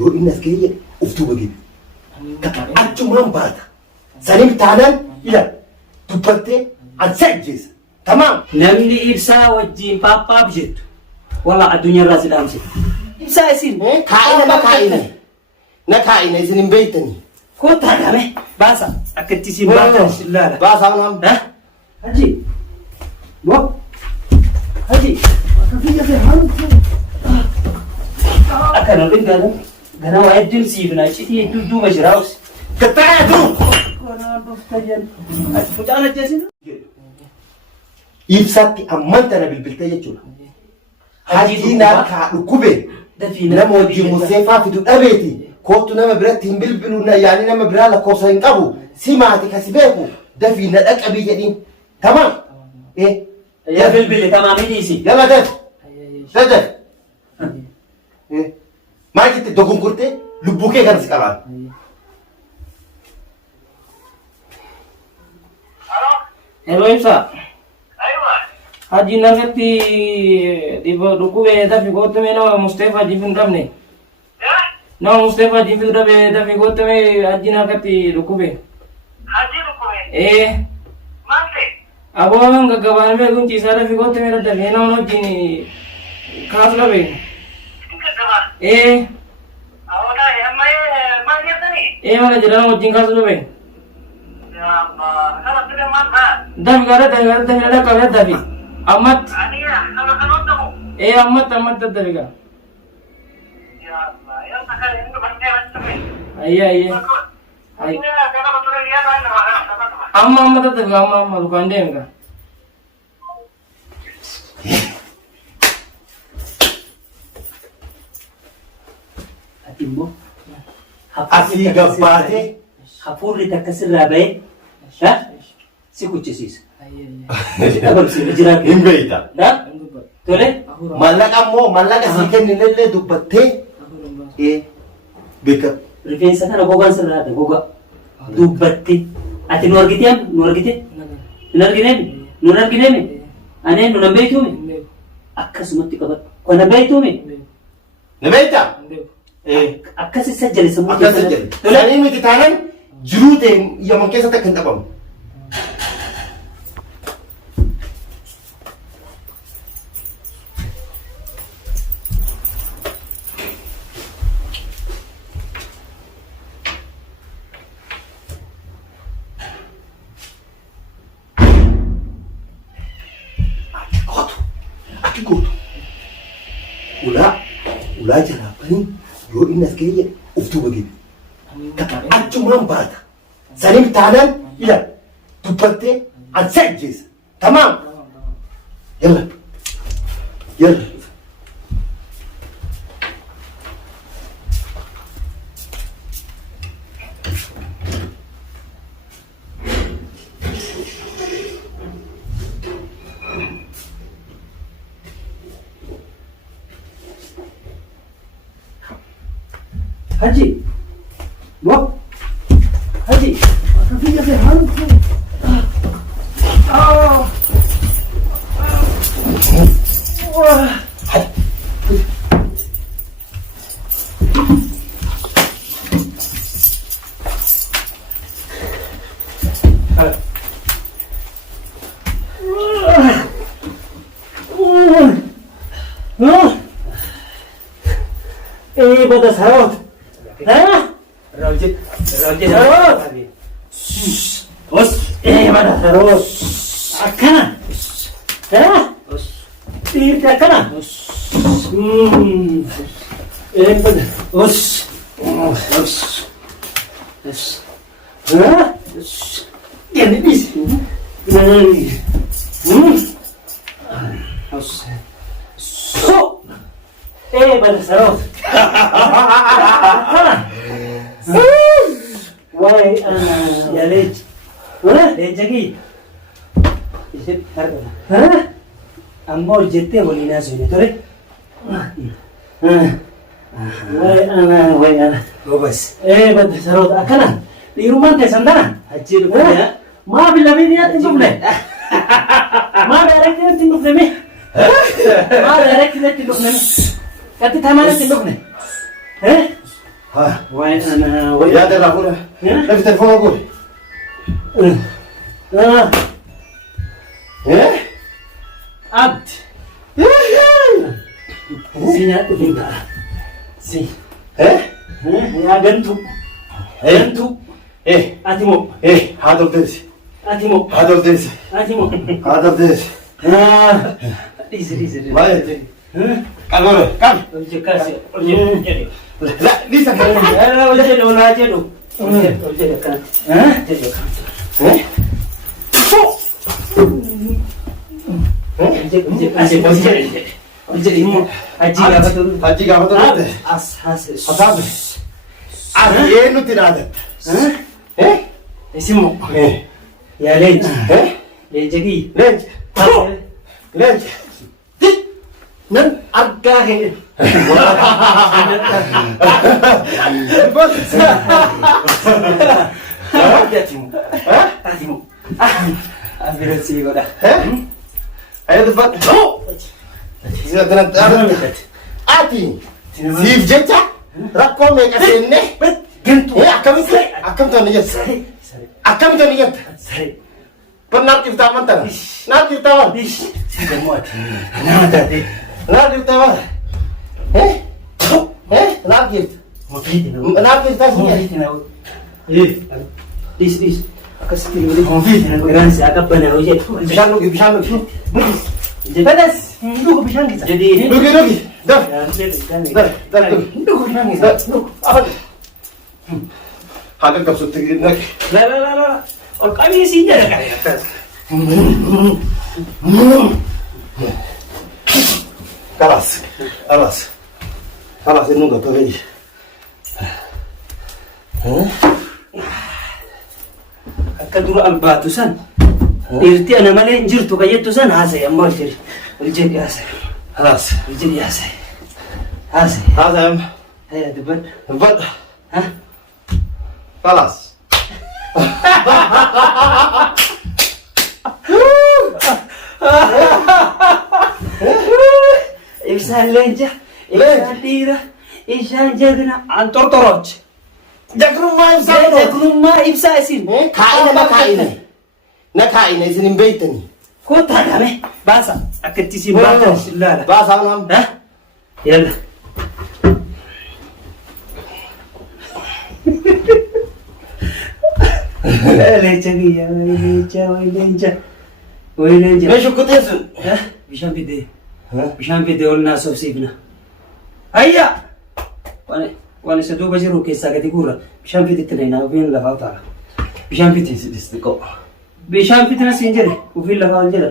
Yo innas kiyya uftuu bagee. Achumaan baata. Saniif taanaan ila dubbattee ansa ajjeesa. Tamaam. Namni ibsaa wajjin paappaaf jettu. Walla addunyaarraa si dhaamse. Ibsaa isin. Kaa'ina na kaa'ina. Na kaa'ina isin hin beektanii. Kootaa dhame. Baasa. Akkatti isin baatan laala. Baasaa naam. Haji. Bo. Haji. Akkana dhingana. Gana waa hedduun siifna. Citii hedduu duuba jiraus. Kattaa tuu. Konaan boftajan. Ati fucaan ajjeesina. Ibsaatti amman tana bilbiltee jechuudha. Hajiin harkaa dhukkube nama wajjin Museefaa fidu dhabeeti. Kootu nama biratti hin bilbilu yaani nama biraa lakkoofsa hin qabu. Si maati kasi beeku dafii na dhaqabii jedhiin. Tamam. Ya bilbili tamaamii dhiisi. Yalla daf. Daf. Maal jettee dogongortee lubbuu kee kanas qabaan. Hello ibsa. Haji nagatti diba dhukube dafi gootame nama Musteefaa jifin dhabne. Nama Musteefaa jifin dhabe dafi gootame haji nagatti dhukube. Haji dhukube? Maante? Abooman gaggabaaname guntiisaa dafi gootame daddabe nama wajjin kaasu dhabe. Gaggabaan? Awoodha amma maal jettanii? Mana jedhama wajjin kaasu dhabe. Kana fide maal ta'a? Dafi gaara dhaqqabe dafi. Ammat. Aniya kana kan hundamu? Ammat daddabe gaa. Ya Allah, yang takkan ini berarti macam ni. Ayya. Ini kana betul dia kan nama. Amma daddabe gaa amma dukaan deeme gaa. Ati immoo Asii gabbaatee. hafuurri takka sirraa ba'e si kuchisiisa. Hin beeyta. Tole. Mallaqa immoo mallaqa sii kenninellee dubbattee beeka. Rifeensa kana gogaan sirraa haadha gogaa dubbatte ati nu argitee nu argite hin argineemi nu hin argineemi aneen nu nan beektuumi akkasumatti qabadhu kun nan beektuumi. Na beektaa? Akkasi sajjale sammuu Akkasii jedhe. Sanii miti taanaan jiruu ta'e yaman keessatti akka hin dhabamu. Aki gootu. Ulaa jalaa banii yoo inni as ga'e uftuu bagee. Achumaan baata. Saniif taanaan ila dubbattee ansa ajjeesa. Tamaam. Yalla. Haji. Bo. Haji. Akafika sehemu. Pada sarot. Rajit. Os. Pada sarot. Akana. Tidak akana. Pada. Os. Ini bis. Os. So. Pada sarot. Why ya lej. Lejagi. Isit harga. Ammo jette bolina sune tore. Why ana. Bos. Bad sarot akana. Di rumah teh sandana. Haji ya. Ma bila dia tinduk le. Ma direct dia tinduk le. Ma direct dia tinduk le. Kati thamana tinduk le. ها وين أنا وين يا ده رافولا لف تلفون أقول إيه عبد سينا تبغى سي إيه يا جنتو جنتو إيه أتيمو إيه هذا بدرس أتيمو هذا بدرس أتيمو هذا بدرس إيزي ما يجي كم كم الجكاسي لا لسه كم أنا ولا ولا جدو ولا كان ها إيه Haji apa tu? Asal. Asal nu tidak ada. اسمه يا ليج ليجي Lej. Lej. نن أرجعه أتيمو أتيمو أبيرت سيجي كذا Ayo tempat. Sudah tenang. Ati. Sif jecha. Rakko me kasih ne. جنتو Akam tu ni jas. Akam tu ni jas. Pernah kita mantan. Nak kita wan. Nak kita wan. Nak kita. Nak kita sini. Dis kasih kiri gran se agak benar aja Bishan lagi. beres dulu bisa kita jadi Rugi. Dah. Dah. dulu bisa kita Apa? Hagan kau suti nak. la और कभी इसी जगह का Kalas ini nggak tahu lagi. akka dura albaatusan irti ana malee jirtu kayyatusan haasay amma jiri waljedi haasay Kalas. waljedi haasay haasay Hazam. haya dubbad Buat. ha Kalas. ibsaan leenja ibsaan dhiira isaan jagna an tortoroch Jagrumma jagrummaa ibsaa isin na kaa'ina isin hin beektani. kootaa dhame baasa akkatti isin baatan isin laala Baasaan waan. ha yalla leenja kiyya way leenja Mee shukkutee sun. bishaan fidee bishaan fidee ol naasofsiifna hayya waan isa duuba jiru keessaa gadi guura bishaan fiditti naynaa ufiin lafaa utaala bishaan fiti Xiqqoo. bishaan fitina siin jedhe ufiin lafaa ol jedha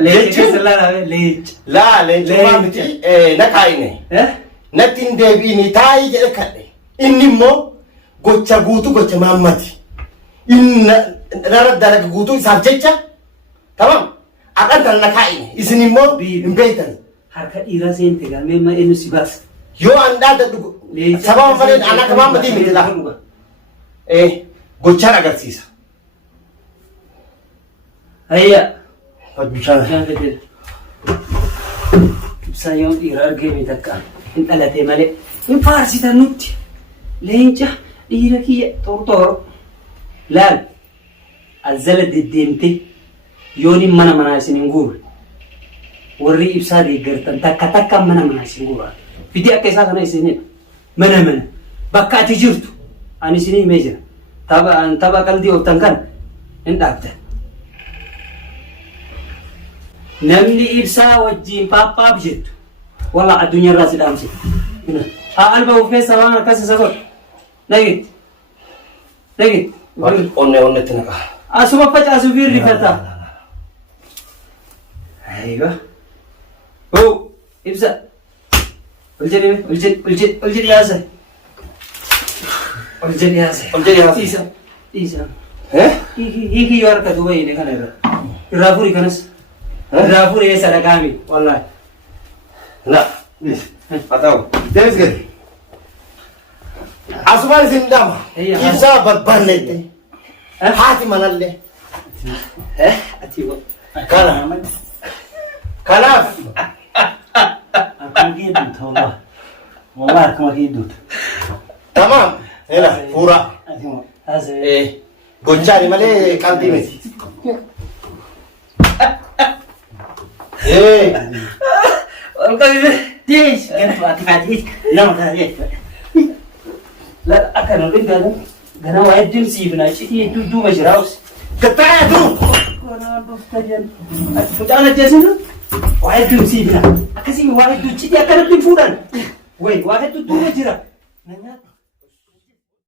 leenja keessa laalaame leenja Laa leenjummaa miti na kaa'ine. Natti hin deebiini taa'ii jedhe kadhe. Inni immoo gocha guutuu gocha maammati. Inni narra dalaga guutuu isaaf jecha. Tamam. Aqan tan na kaa'ine. Isin immoo hin beektan. harka dhiiraa seente gaamee ma eenyu si baasa Yoo an dhaada dhugu. Sababa malee an akka maammati miti laa. Gochaan agarsiisa. hayya Bishaan. bishaan fidee ibsaa yoo dhiira argee takka hin dhalatee malee hin faarsitan nutti leenca dhiira kiyya tortooro laal azala deddeemte yoon hin mana manaa isin hin guurre warri ibsaa deeggartan takka mana manaa isin guuraa fidee akka isaa kana isinidha mana bakka ati jirtu ani isinii himee jira tapha qalbii ooftan kana hin dhaabdan namni ibsaa wajjiin paappaaf jettu wala addunyaa irraa si dhaamse haa alba ufeessa waan akkas isa godhu dhagit Onnetti naqa. asuma facaasu fi rifataa aywa ibsa ol jedhi yaasa dhiisa hiiki yoo harka duuba hidhe kana irraa furii kanas irraa furii eessa dhaqaami wallaahi La. Atau. Devis gadi. Asumaan isin dhama. Ibsaa barbaannetti. Haati manallee. ati Kana. Kanaaf Akkuma keedduuta wallah. Wallah akkuma keedduuta. tamaam hela fuura. Gochaani malee qalbii miti. Dees gantu ati faatiis nama taatee. Akka nu dhingana gana waa hedduun siifna citii hedduu duuba jiraus. Gattaatu. Mucaan ajjeesinu waa hedduun siifna akkasii waa hedduu citii akka namni fuudhan. Waa hedduu duuba jira.